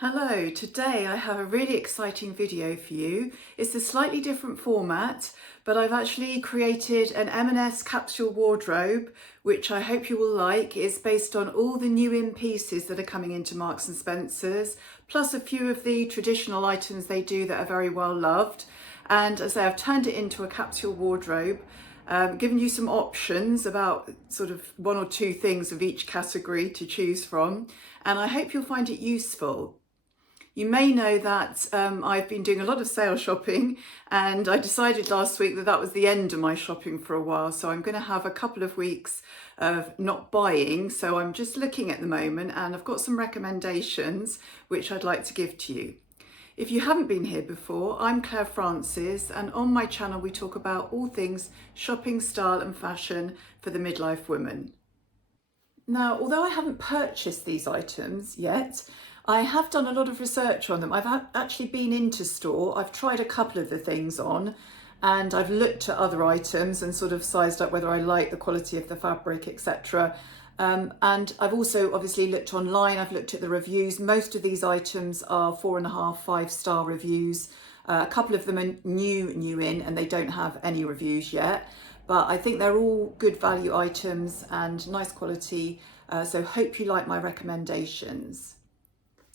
Hello, today I have a really exciting video for you. It's a slightly different format, but I've actually created an M&S capsule wardrobe, which I hope you will like. It's based on all the new in pieces that are coming into Marks and Spencer's, plus a few of the traditional items they do that are very well loved. And as I say, I've turned it into a capsule wardrobe, given you some options about sort of one or two things of each category to choose from, and I hope you'll find it useful. You may know that I've been doing a lot of sale shopping, and I decided last week that that was the end of my shopping for a while. So I'm going to have a couple of weeks of not buying. So I'm just looking at the moment, and I've got some recommendations which I'd like to give to you. If you haven't been here before, I'm Claire Francis, and on my channel we talk about all things shopping, style and fashion for the midlife woman. Now, although I haven't purchased these items yet, I have done a lot of research on them. I've actually been into store, I've tried a couple of the things on, and I've looked at other items and sort of sized up whether I like the quality of the fabric, etc. And I've also obviously looked online, I've looked at the reviews. Most of these items are 4.5, 5-star reviews. A couple of them are new in, and they don't have any reviews yet. But I think they're all good value items and nice quality. So hope you like my recommendations.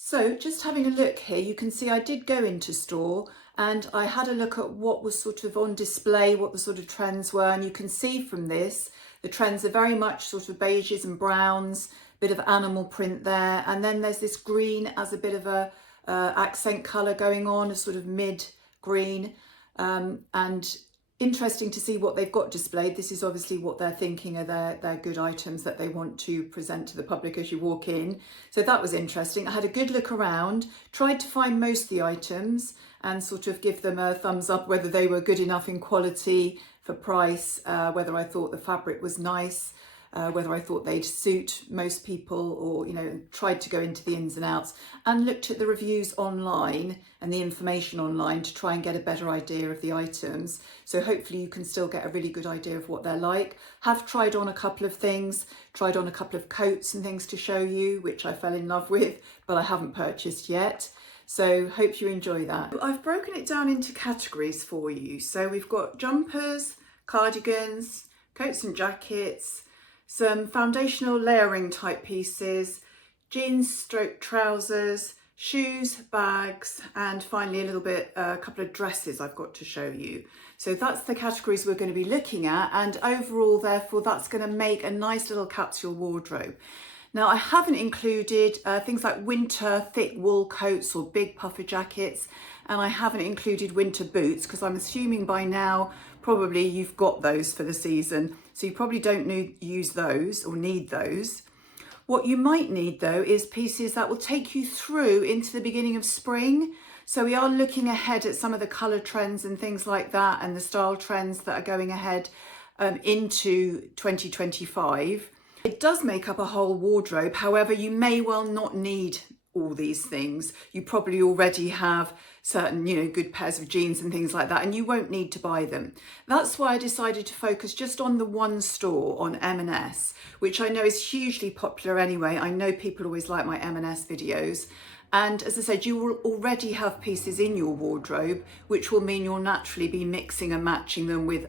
So just having a look here, you can see I did go into store and I had a look at what was sort of on display, what the sort of trends were. And you can see from this, the trends are very much sort of beiges and browns, bit of animal print there. And then there's this green as a bit of a accent colour going on, a sort of mid green. And interesting to see what they've got displayed. This is obviously what they're thinking are their good items that they want to present to the public as you walk in. So that was interesting. I had a good look around, tried to find most of the items and sort of give them a thumbs up whether they were good enough in quality, for price, whether I thought the fabric was nice, whether I thought they'd suit most people, or, you know, tried to go into the ins and outs and looked at the reviews online and the information online to try and get a better idea of the items. So hopefully you can still get a really good idea of what they're like. Have tried on a couple of things, tried on a couple of coats and things to show you, which I fell in love with, but I haven't purchased yet. So hope you enjoy that. I've broken it down into categories for you. So we've got jumpers, cardigans, coats and jackets, some foundational layering type pieces, jeans stroke trousers, shoes, bags, and finally a couple of dresses I've got to show you. So that's the categories we're going to be looking at, and overall therefore that's going to make a nice little capsule wardrobe. Now I haven't included things like winter thick wool coats or big puffer jackets, and I haven't included winter boots because I'm assuming by now probably you've got those for the season, so you probably don't use those or need those. What you might need though is pieces that will take you through into the beginning of spring. So we are looking ahead at some of the colour trends and things like that, and the style trends that are going ahead into 2025. It does make up a whole wardrobe, however you may well not need all these things. You probably already have certain, good pairs of jeans and things like that, and you won't need to buy them. That's why I decided to focus just on the one store, on M&S, which I know is hugely popular anyway. I know people always like my M&S videos. And as I said, you will already have pieces in your wardrobe, which will mean you'll naturally be mixing and matching them with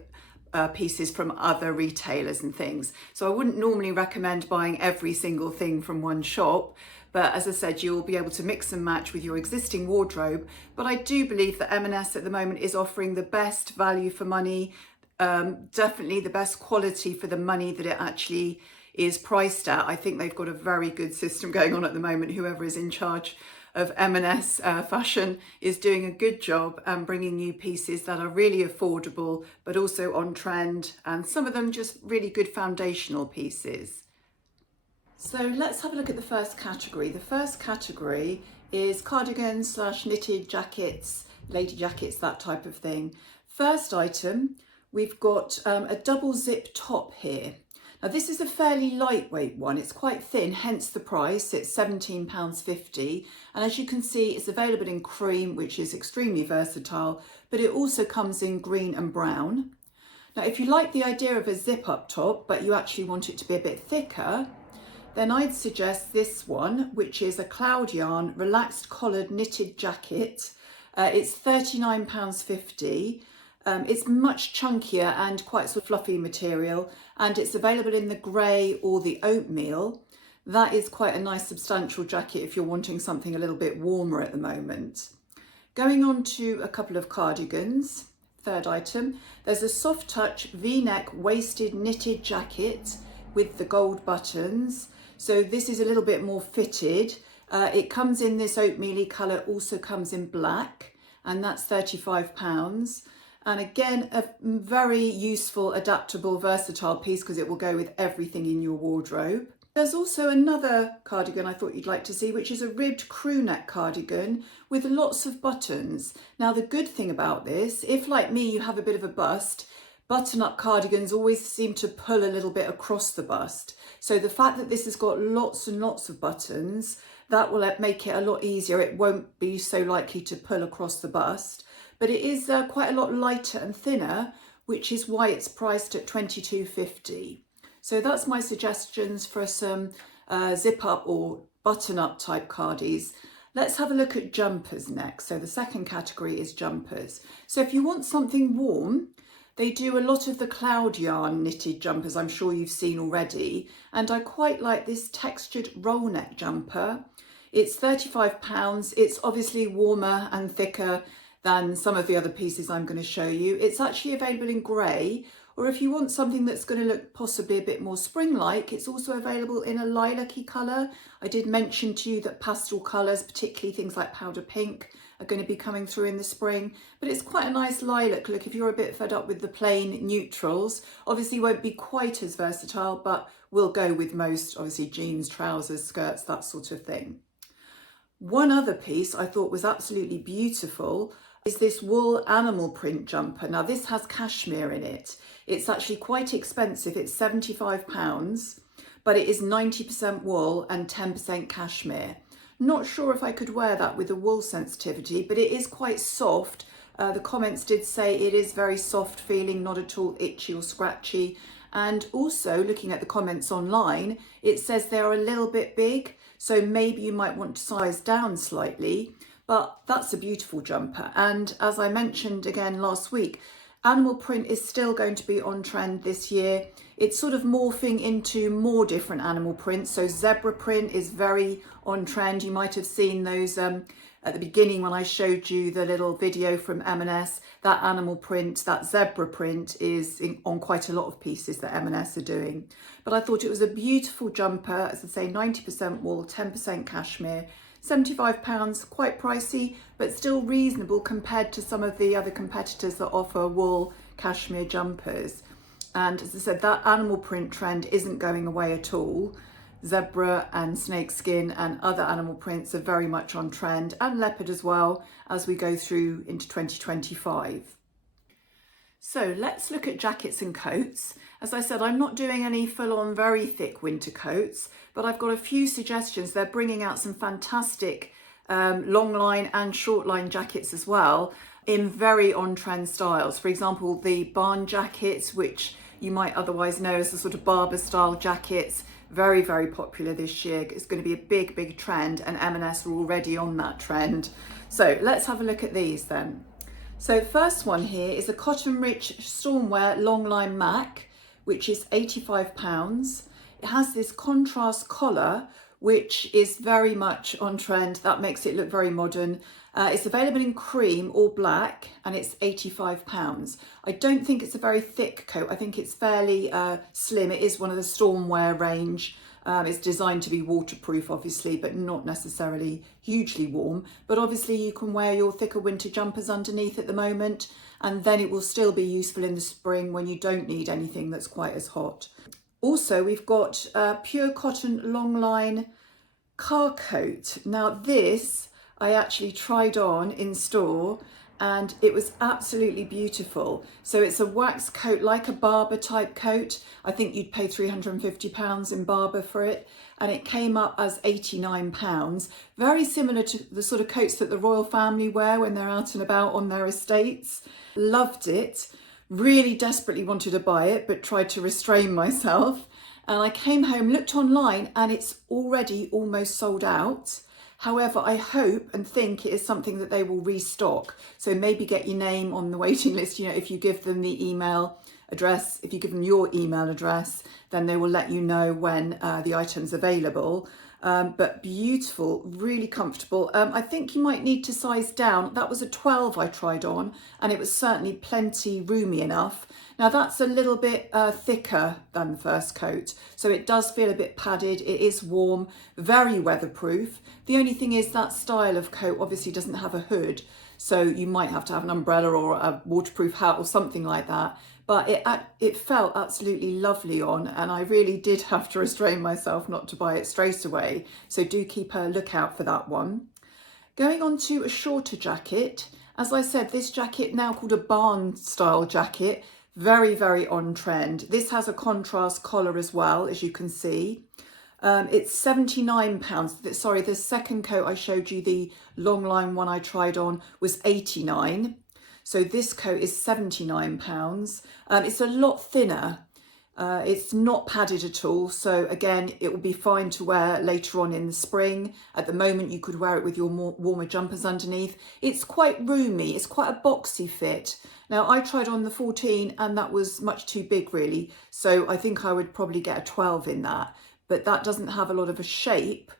pieces from other retailers and things. So I wouldn't normally recommend buying every single thing from one shop, but as I said, you'll be able to mix and match with your existing wardrobe. But I do believe that M&S at the moment is offering the best value for money, definitely the best quality for the money that it actually is priced at. I think they've got a very good system going on at the moment. Whoever is in charge of M&S fashion is doing a good job and bringing you pieces that are really affordable but also on trend, and some of them just really good foundational pieces. So let's have a look at the first category. The first category is cardigans / knitted jackets, lady jackets, that type of thing. First item, we've got a double zip top here. Now this is a fairly lightweight one, it's quite thin, hence the price, it's £17.50. And as you can see, it's available in cream, which is extremely versatile, but it also comes in green and brown. Now if you like the idea of a zip up top, but you actually want it to be a bit thicker, then I'd suggest this one, which is a cloud yarn relaxed collared knitted jacket. It's £39.50. It's much chunkier and quite sort of fluffy material, and it's available in the grey or the oatmeal. That is quite a nice substantial jacket if you're wanting something a little bit warmer at the moment. Going on to a couple of cardigans. Third item, there's a soft touch V-neck waisted knitted jacket with the gold buttons. So this is a little bit more fitted. It comes in this oatmeal-y colour, also comes in black, and that's £35. And again, a very useful, adaptable, versatile piece because it will go with everything in your wardrobe. There's also another cardigan I thought you'd like to see, which is a ribbed crew neck cardigan with lots of buttons. Now, the good thing about this, if like me, you have a bit of a bust, button-up cardigans always seem to pull a little bit across the bust. So the fact that this has got lots and lots of buttons, that will make it a lot easier. It won't be so likely to pull across the bust, but it is quite a lot lighter and thinner, which is why it's priced at £22.50. So that's my suggestions for some zip up or button up type cardis. Let's have a look at jumpers next. So the second category is jumpers. So if you want something warm, they do a lot of the cloud yarn knitted jumpers I'm sure you've seen already. And I quite like this textured roll neck jumper. It's £35. It's obviously warmer and thicker than some of the other pieces I'm going to show you. It's actually available in grey, or if you want something that's going to look possibly a bit more spring-like, it's also available in a lilac-y colour. I did mention to you that pastel colours, particularly things like powder pink, are going to be coming through in the spring, but it's quite a nice lilac look if you're a bit fed up with the plain neutrals. Obviously won't be quite as versatile, but will go with most, obviously jeans, trousers, skirts, that sort of thing. One other piece I thought was absolutely beautiful is this wool animal print jumper. Now this has cashmere in it. It's actually quite expensive. It's £75, but it is 90% wool and 10% cashmere. Not sure if I could wear that with the wool sensitivity, but it is quite soft. The comments did say it is very soft feeling, not at all itchy or scratchy. And also looking at the comments online, it says they're a little bit big, so maybe you might want to size down slightly. But that's a beautiful jumper. And as I mentioned again last week, animal print is still going to be on trend this year. It's sort of morphing into more different animal prints. So zebra print is very on trend. You might have seen those at the beginning when I showed you the little video from M&S. That animal print, that zebra print is on quite a lot of pieces that M&S are doing. But I thought it was a beautiful jumper, as I say, 90% wool, 10% cashmere. £75, quite pricey, but still reasonable compared to some of the other competitors that offer wool cashmere jumpers. And as I said, that animal print trend isn't going away at all. Zebra and snakeskin and other animal prints are very much on trend, and leopard as well, as we go through into 2025. So let's look at jackets and coats. As I said, I'm not doing any full-on very thick winter coats, but I've got a few suggestions. They're bringing out some fantastic long line and short line jackets as well in very on-trend styles. For example, the barn jackets, which you might otherwise know as the sort of Barber style jackets, very, very popular this year. It's going to be a big, big trend, and M&S are already on that trend. So let's have a look at these then. So the first one here is a cotton rich Stormwear Longline Mac, which is £85. It has this contrast collar, which is very much on trend. That makes it look very modern. It's available in cream or black, and it's £85. I don't think it's a very thick coat. I think it's fairly slim. It is one of the Stormwear range. It's designed to be waterproof, obviously, but not necessarily hugely warm. But obviously you can wear your thicker winter jumpers underneath at the moment, and then it will still be useful in the spring when you don't need anything that's quite as hot. Also, we've got a pure cotton longline car coat. Now this I actually tried on in store, and it was absolutely beautiful. So it's a wax coat, like a Barber type coat. I think you'd pay £350 in Barber for it, and it came up as £89. Very similar to the sort of coats that the royal family wear when they're out and about on their estates. Loved it. Really desperately wanted to buy it, but tried to restrain myself. And I came home, looked online, and it's already almost sold out. However, I hope and think it is something that they will restock. So maybe get your name on the waiting list. You know, if you give them the email address, if you give them your email address, then they will let you know when the item's available. But beautiful, really comfortable. I think you might need to size down. That was a 12 I tried on, and it was certainly plenty roomy enough. Now that's a little bit thicker than the first coat, so it does feel a bit padded. It is warm, very weatherproof. The only thing is that style of coat obviously doesn't have a hood, so you might have to have an umbrella or a waterproof hat or something like that. But it felt absolutely lovely on, and I really did have to restrain myself not to buy it straight away. So do keep a lookout for that one. Going on to a shorter jacket. As I said, this jacket now called a barn style jacket, very, very on trend. This has a contrast collar as well, as you can see. It's £79. Sorry, the second coat I showed you, the Longline one I tried on, was £89. So this coat is £79. It's a lot thinner. It's not padded at all. So again, it will be fine to wear later on in the spring. At the moment, you could wear it with your more warmer jumpers underneath. It's quite roomy. It's quite a boxy fit. Now, I tried on the 14 and that was much too big really. So I think I would probably get a 12 in that. But that doesn't have a lot of a shape.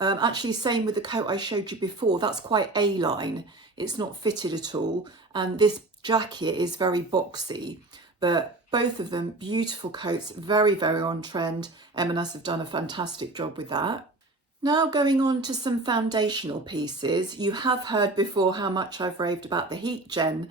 Actually, same with the coat I showed you before. That's quite A-line. It's not fitted at all. And this jacket is very boxy, but both of them beautiful coats, very, very on trend. M&S have done a fantastic job with that. Now going on to some foundational pieces. You have heard before how much I've raved about the Heatgen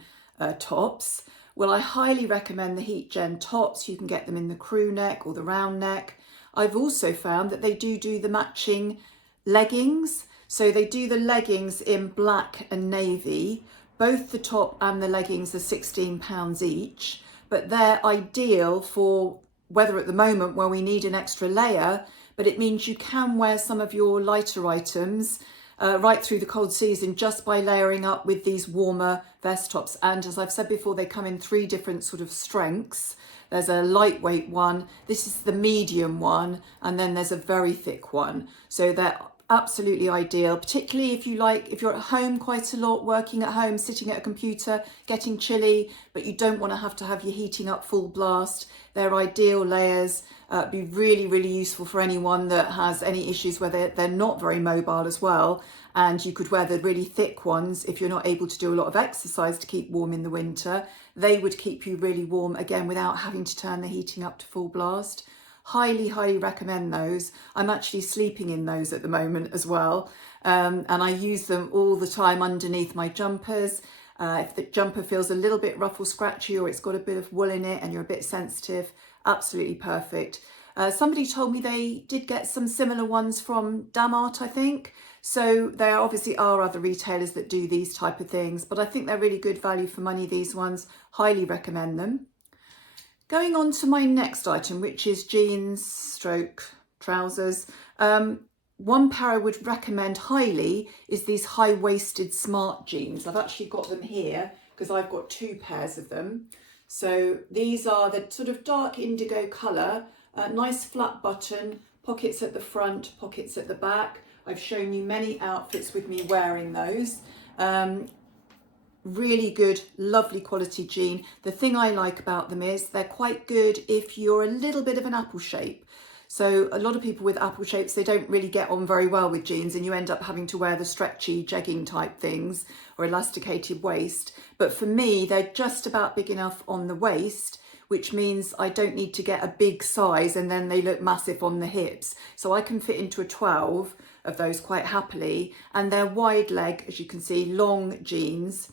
tops. Well, I highly recommend the Heatgen tops. You can get them in the crew neck or the round neck. I've also found that they do the matching leggings. So they do the leggings in black and navy. Both the top and the leggings are £16 each, but they're ideal for weather at the moment where we need an extra layer, but it means you can wear some of your lighter items right through the cold season just by layering up with these warmer vest tops. And as I've said before, they come in 3 different sort of strengths. There's a lightweight one, this is the medium one, and then there's a very thick one. So they're absolutely ideal, particularly if you're at home quite a lot, working at home, sitting at a computer, getting chilly, but you don't want to have your heating up full blast. They're ideal layers. Be really, really useful for anyone that has any issues where they're not very mobile as well. And you could wear the really thick ones if you're not able to do a lot of exercise to keep warm in the winter. They would keep you really warm again without having to turn the heating up to full blast. Highly, highly recommend those. I'm actually sleeping in those at the moment as well. And I use them all the time underneath my jumpers. If the jumper feels a little bit rough or scratchy, or it's got a bit of wool in it and you're a bit sensitive, absolutely perfect. Somebody told me they did get some similar ones from Damart, I think. So there obviously are other retailers that do these type of things, but I think they're really good value for money, these ones. Highly recommend them. Going on to my next item, which is jeans stroke trousers. One pair I would recommend highly is these high-waisted smart jeans. I've actually got them here because I've got 2 pairs of them. So these are the sort of dark indigo colour, nice flat button, pockets at the front, pockets at the back. I've shown you many outfits with me wearing those. Really good, lovely quality jean. The thing I like about them is they're quite good if you're a little bit of an apple shape. So a lot of people with apple shapes, they don't really get on very well with jeans, and you end up having to wear the stretchy jegging type things or elasticated waist. But for me, they're just about big enough on the waist, which means I don't need to get a big size and then they look massive on the hips. So I can fit into a 12 of those quite happily, and they're wide leg, as you can see, long jeans.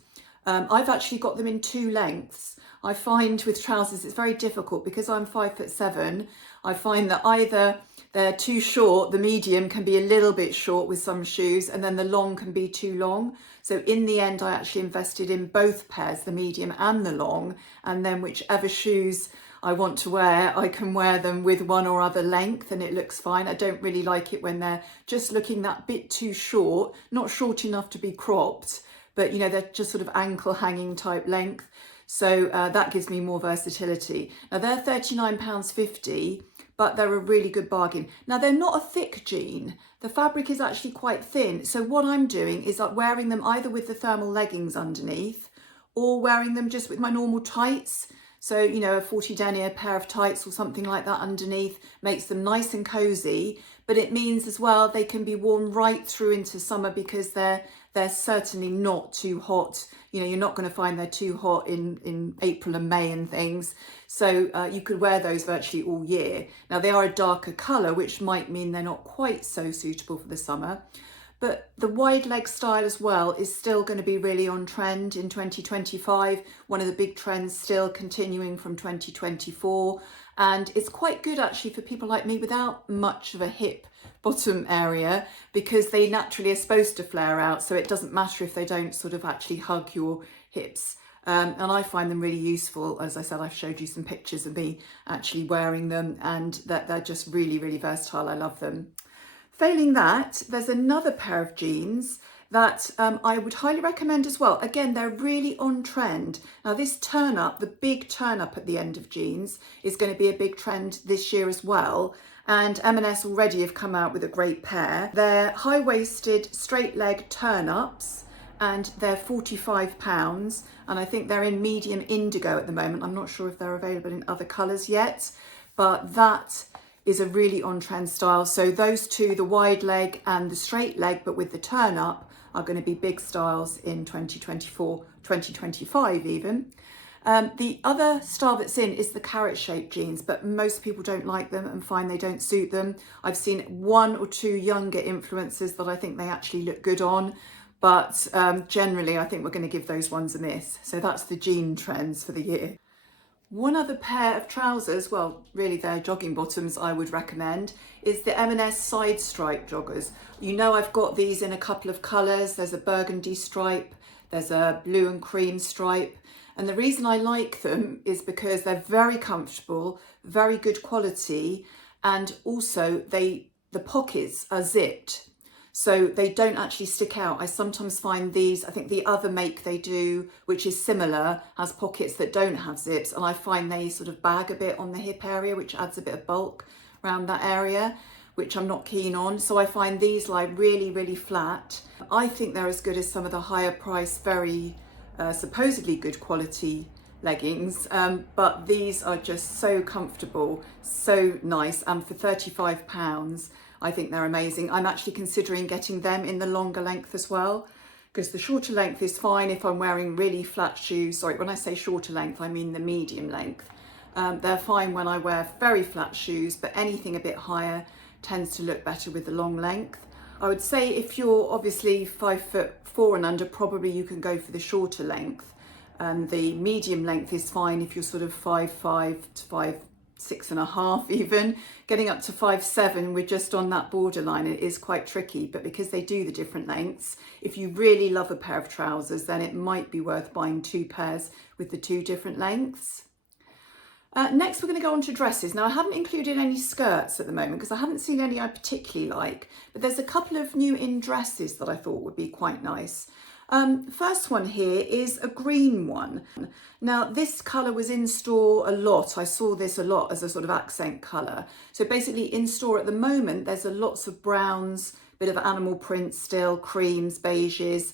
I've actually got them in 2 lengths. I find with trousers it's very difficult because I'm 5'7". I find that either they're too short, the medium can be a little bit short with some shoes, and then the long can be too long. So in the end, I actually invested in both pairs, the medium and the long, and then whichever shoes I want to wear, I can wear them with one or other length and it looks fine. I don't really like it when they're just looking that bit too short, not short enough to be cropped, but you know, they're just sort of ankle hanging type length. So that gives me more versatility. Now they're £39.50, but they're a really good bargain. Now, they're not a thick jean. The fabric is actually quite thin. So what I'm doing is wearing them either with the thermal leggings underneath or wearing them just with my normal tights. So, you know, a 40 denier pair of tights or something like that underneath makes them nice and cozy. But it means as well they can be worn right through into summer because they're certainly not too hot. You know, you're not going to find they're too hot in April and May and things. So you could wear those virtually all year. Now, they are a darker colour, which might mean they're not quite so suitable for the summer. But the wide leg style as well is still going to be really on trend in 2025. One of the big trends still continuing from 2024. And it's quite good actually for people like me without much of a hip bottom area, because they naturally are supposed to flare out. So it doesn't matter if they don't sort of actually hug your hips. And I find them really useful. As I said, I've showed you some pictures of me actually wearing them, and that they're just really, really versatile. I love them. Failing that, there's another pair of jeans that I would highly recommend as well. Again, they're really on trend. Now, this turn up, the big turn up at the end of jeans, is going to be a big trend this year as well. And M&S already have come out with a great pair. They're high-waisted, straight leg turn ups, and they're £45. And I think they're in medium indigo at the moment. I'm not sure if they're available in other colours yet, but that is a really on-trend style. So those two, the wide leg and the straight leg, but with the turn up, are going to be big styles in 2024, 2025 even. The other style that's in is the carrot-shaped jeans, but most people don't like them and find they don't suit them. I've seen one or two younger influencers that I think they actually look good on, but generally I think we're going to give those ones a miss. So that's the jean trends for the year. One other pair of trousers, well, really they're jogging bottoms, I would recommend, is the M&S side stripe joggers. You know, I've got these in a couple of colours. There's a burgundy stripe, there's a blue and cream stripe. And the reason I like them is because they're very comfortable, very good quality, and also the pockets are zipped. So they don't actually stick out. I sometimes find these, I think the other make they do, which is similar, has pockets that don't have zips. And I find they sort of bag a bit on the hip area, which adds a bit of bulk around that area, which I'm not keen on. So I find these lie really, really flat. I think they're as good as some of the higher price, very supposedly good quality leggings. But these are just so comfortable, so nice. And for £35, I think they're amazing. I'm actually considering getting them in the longer length as well, because the shorter length is fine if I'm wearing really flat shoes. Sorry, when I say shorter length, I mean the medium length. They're fine when I wear very flat shoes, but anything a bit higher tends to look better with the long length. I would say if you're obviously 5'4" and under, probably you can go for the shorter length. And the medium length is fine if you're sort of 5'5" to 5'6.5" even. Getting up to 5'7", we're just on that borderline. It is quite tricky, but because they do the different lengths, if you really love a pair of trousers, then it might be worth buying two pairs with the two different lengths. Next, we're going to go on to dresses. Now, I haven't included any skirts at the moment because I haven't seen any I particularly like, but there's a couple of new in dresses that I thought would be quite nice. First one here is a green one. Now, this colour was in store a lot. I saw this a lot as a sort of accent colour. So basically in store at the moment, there's lots of browns, bit of animal print still, creams, beiges,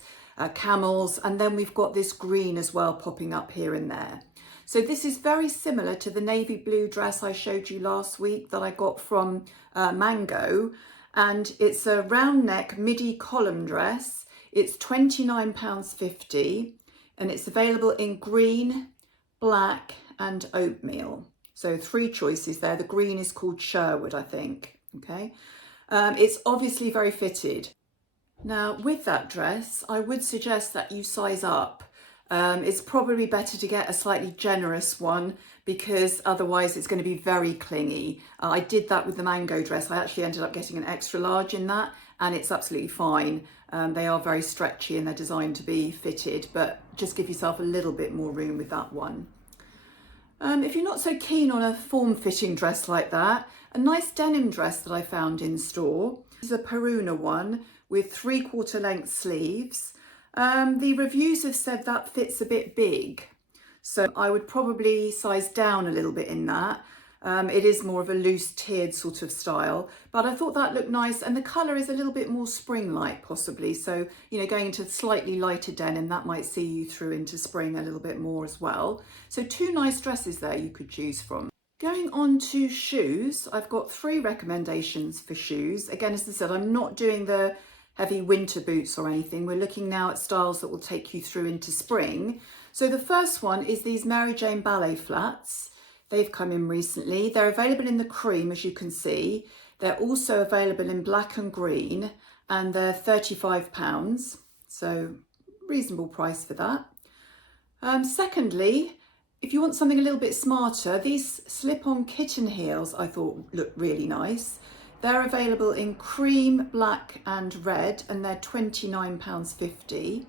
camels, and then we've got this green as well popping up here and there. So this is very similar to the navy blue dress I showed you last week that I got from Mango, and it's a round neck midi column dress. It's £29.50 and it's available in green, black and oatmeal. So three choices there. The green is called Sherwood, I think. Okay, it's obviously very fitted. Now with that dress, I would suggest that you size up. It's probably better to get a slightly generous one because otherwise it's going to be very clingy. I did that with the Mango dress. I actually ended up getting an extra large in that and it's absolutely fine. They are very stretchy and they're designed to be fitted, but just give yourself a little bit more room with that one. If you're not so keen on a form-fitting dress like that, a nice denim dress that I found in store. This is a Peruna one with 3/4 length sleeves. The reviews have said that fits a bit big, so I would probably size down a little bit in that. It is more of a loose tiered sort of style, but I thought that looked nice, and the colour is a little bit more spring-like possibly. So, you know, going into slightly lighter denim, that might see you through into spring a little bit more as well. So two nice dresses there you could choose from. Going on to shoes, I've got 3 recommendations for shoes. Again, as I said, I'm not doing the heavy winter boots or anything. We're looking now at styles that will take you through into spring. So the first one is these Mary Jane ballet flats. They've come in recently. They're available in the cream, as you can see. They're also available in black and green, and they're £35. So reasonable price for that. Secondly, if you want something a little bit smarter, these slip-on kitten heels I thought looked really nice. They're available in cream, black and red, and they're £29.50.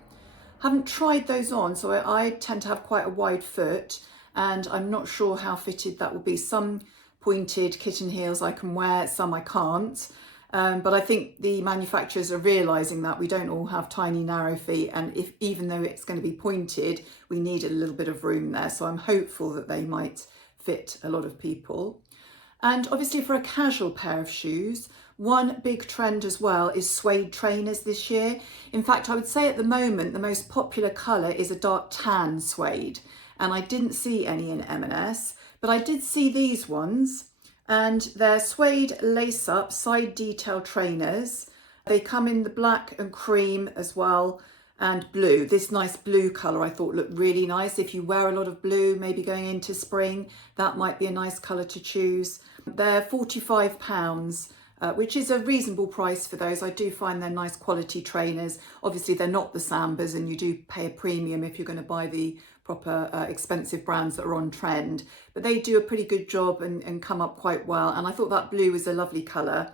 Haven't tried those on, so I tend to have quite a wide foot, and I'm not sure how fitted that will be. Some pointed kitten heels I can wear, some I can't. But I think the manufacturers are realising that we don't all have tiny narrow feet, and even though it's going to be pointed, we need a little bit of room there. So I'm hopeful that they might fit a lot of people. And obviously for a casual pair of shoes, one big trend as well is suede trainers this year. In fact, I would say at the moment the most popular colour is a dark tan suede, and I didn't see any in M&S, but I did see these ones. And they're suede lace-up side detail trainers. They come in the black and cream as well, and blue. This nice blue colour I thought looked really nice. If you wear a lot of blue, maybe going into spring, that might be a nice colour to choose. They're £45, which is a reasonable price for those. I do find they're nice quality trainers. Obviously they're not the Sambas, and you do pay a premium if you're going to buy the proper expensive brands that are on trend, but they do a pretty good job and come up quite well. And I thought that blue was a lovely colour.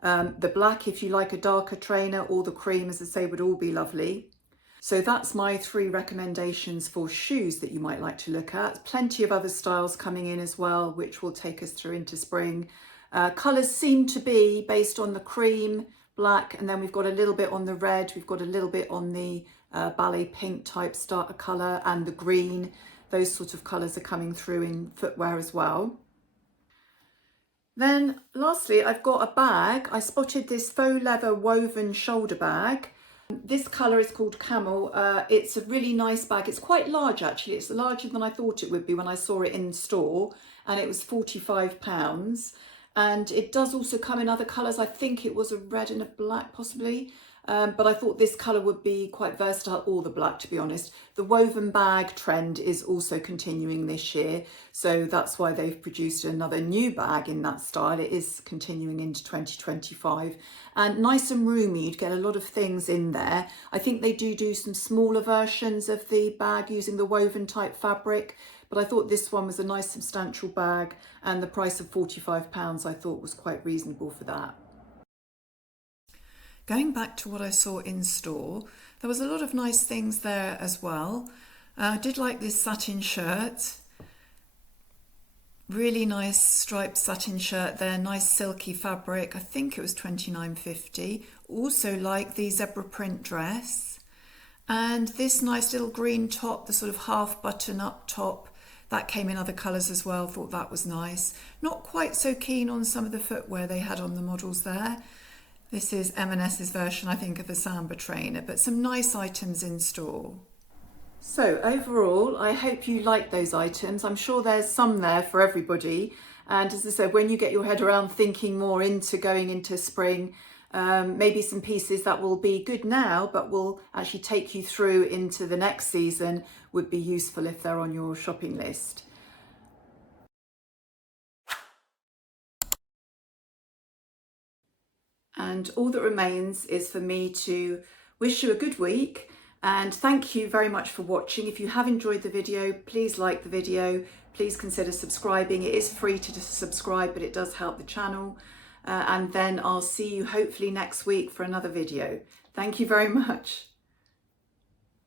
The black, if you like a darker trainer, or the cream, as I say, would all be lovely. So that's my 3 recommendations for shoes that you might like to look at. Plenty of other styles coming in as well, which will take us through into spring. Colours seem to be based on the cream, black, and then we've got a little bit on the red, we've got a little bit on the ballet pink type starter colour, and the green. Those sort of colours are coming through in footwear as well. Then lastly, I've got a bag. I spotted this faux leather woven shoulder bag. This colour is called Camel. It's a really nice bag. It's quite large actually. It's larger than I thought it would be when I saw it in store, and it was £45. And it does also come in other colours. I think it was a red and a black possibly. But I thought this colour would be quite versatile, or the black, to be honest. The woven bag trend is also continuing this year, so that's why they've produced another new bag in that style. It is continuing into 2025, and nice and roomy. You'd get a lot of things in there. I think they do some smaller versions of the bag using the woven type fabric, but I thought this one was a nice substantial bag, and the price of £45 I thought was quite reasonable for that. Going back to what I saw in store, there was a lot of nice things there as well. I did like this satin shirt. Really nice striped satin shirt there, nice silky fabric. I think it was £29.50. Also like the zebra print dress. And this nice little green top, the sort of half button up top, that came in other colours as well. Thought that was nice. Not quite so keen on some of the footwear they had on the models there. This is M&S's version, I think, of a Samba trainer, but some nice items in store. So overall, I hope you like those items. I'm sure there's some there for everybody. And as I said, when you get your head around thinking more into going into spring, maybe some pieces that will be good now, but will actually take you through into the next season would be useful if they're on your shopping list. And all that remains is for me to wish you a good week, and thank you very much for watching. If you have enjoyed the video, please like the video, please consider subscribing. It is free to subscribe, but it does help the channel. And then I'll see you hopefully next week for another video. Thank you very much.